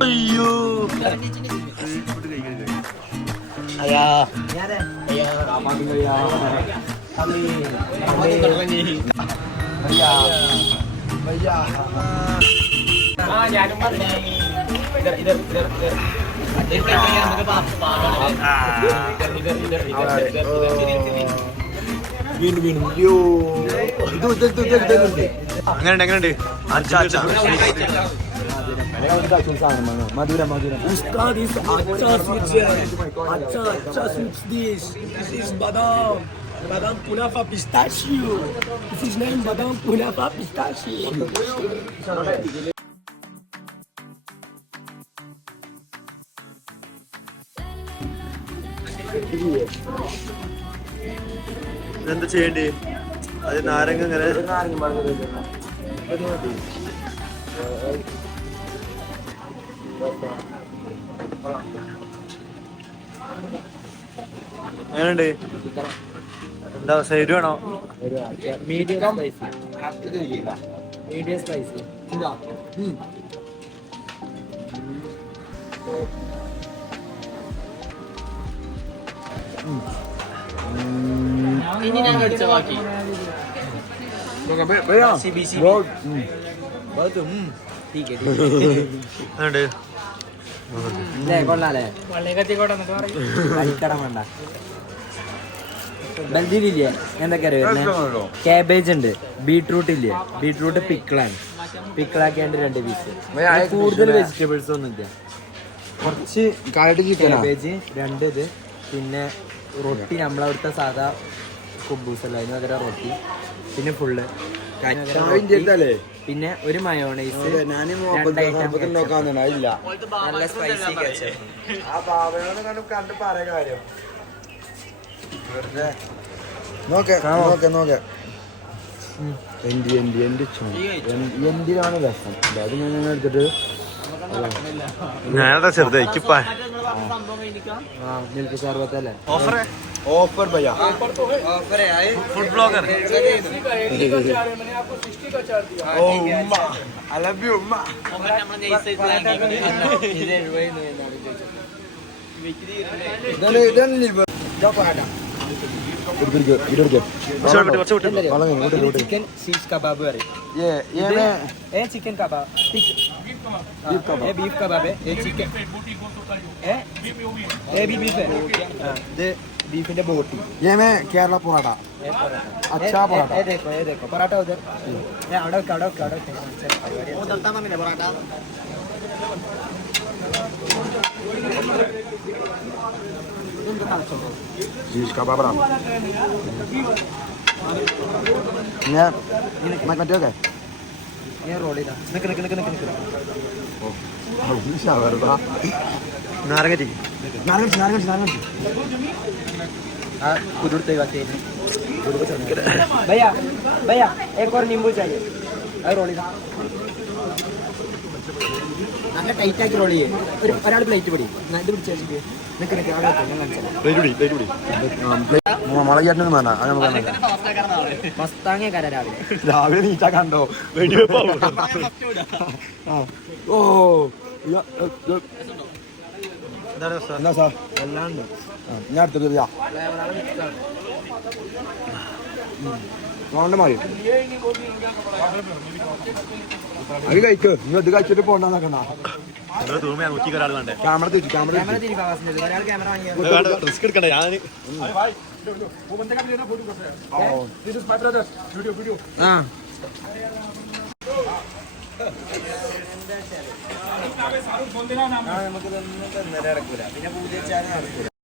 അയ്യോ അയ്യാ ഞാനും പറഞ്ഞേ എങ്ങനെയുണ്ട് മധുരം മധുരം ഉസ്താദ് is acha sweets acha sweets this is badam kunafa pistachio. This is name badam kunafa pistachio. എന്താ ചെയ്യണ്ടേ അത് നാരങ്ങ ഇങ്ങനെ എങ്ങനെയുണ്ട് എന്താ സൈഡ് വേണോ medium spicy ini yang nggak dicewaki. CBC. Betul. Tiga. എങ്ങനെയുണ്ട് Le കൊള്ളാലേ. ബന്ദിലില്ലേ എന്തൊക്കെ അറിയാം കാബേജ് ഉണ്ട് ബീട്രൂട്ട് ഇല്ലേ ബീട്രൂട്ട് പിക്കിളാക്കിയാണ്ട് 2 പീസ് കൂടുതൽ വെജിറ്റബിൾസ് ഒന്നും ഇല്ല കുറച്ച് കാബേജ് 2 ഇത് പിന്നെ റൊട്ടി നമ്മളവിടുത്തെ സാധാ കുബൂസല്ല അതിന് പകരം റൊട്ടി പിന്നെ ഫുള്ള് പിന്നെ ഒരു മയോണൈസ് നല്ല സ്പൈസി എന്തിനാണ് രസം അത് ഞാൻ എടുത്തിട്ട് ഞാനതാ ചെറുത് എനിക്കിപ്പാ മിൽക്ക് സർബത്തല്ലേ ऑफर भैया food blogger I love you उम्मा ചിക്കൻ ശീഷ് കബാബ് പറയും chicken kebab beef kebab chicken beef ഇത് ബീഫിന്റെ ബോട്ടി ये मैं केरला पराठा अच्छा पराठा देखो पराठा उधर അവിടെ शीश का बाबरा ഞാൻ മറ്റേ ഞാൻ റോൾ ചെയ്താ നിക്ക് നാരങ്ങ ടീ നാരങ്ങ कुदुरते वाते भैया भैया एक और नींबू चाहिए और रोली നല്ല ടൈറ്റ് ആക്കി റോൾ ചെയ്യേ ഒരാൾ പ്ലേറ്റ് പിടി ഇത് പിടിച്ചു മുളക് മസ്താങ്ങ കര രാവിലെ രാവിലെ നീച്ചാ കണ്ടോ വെടിവെപ്പോ ഓ എന്നാ സാർ എല്ലാം ഉണ്ട് ഞാൻ അടുത്തത് മാറി അത് കഴിക്ക് നിങ്ങൾ ഇത് കഴിച്ചിട്ട് പോണ്ടെന്നാക്കണ്ട ക്യാമറ റിസ്ക് എടുക്കണ്ട ഞാൻ നമുക്ക് നടക്കൂല പിന്നെ പൂജ വെച്ചാലും നടക്കൂല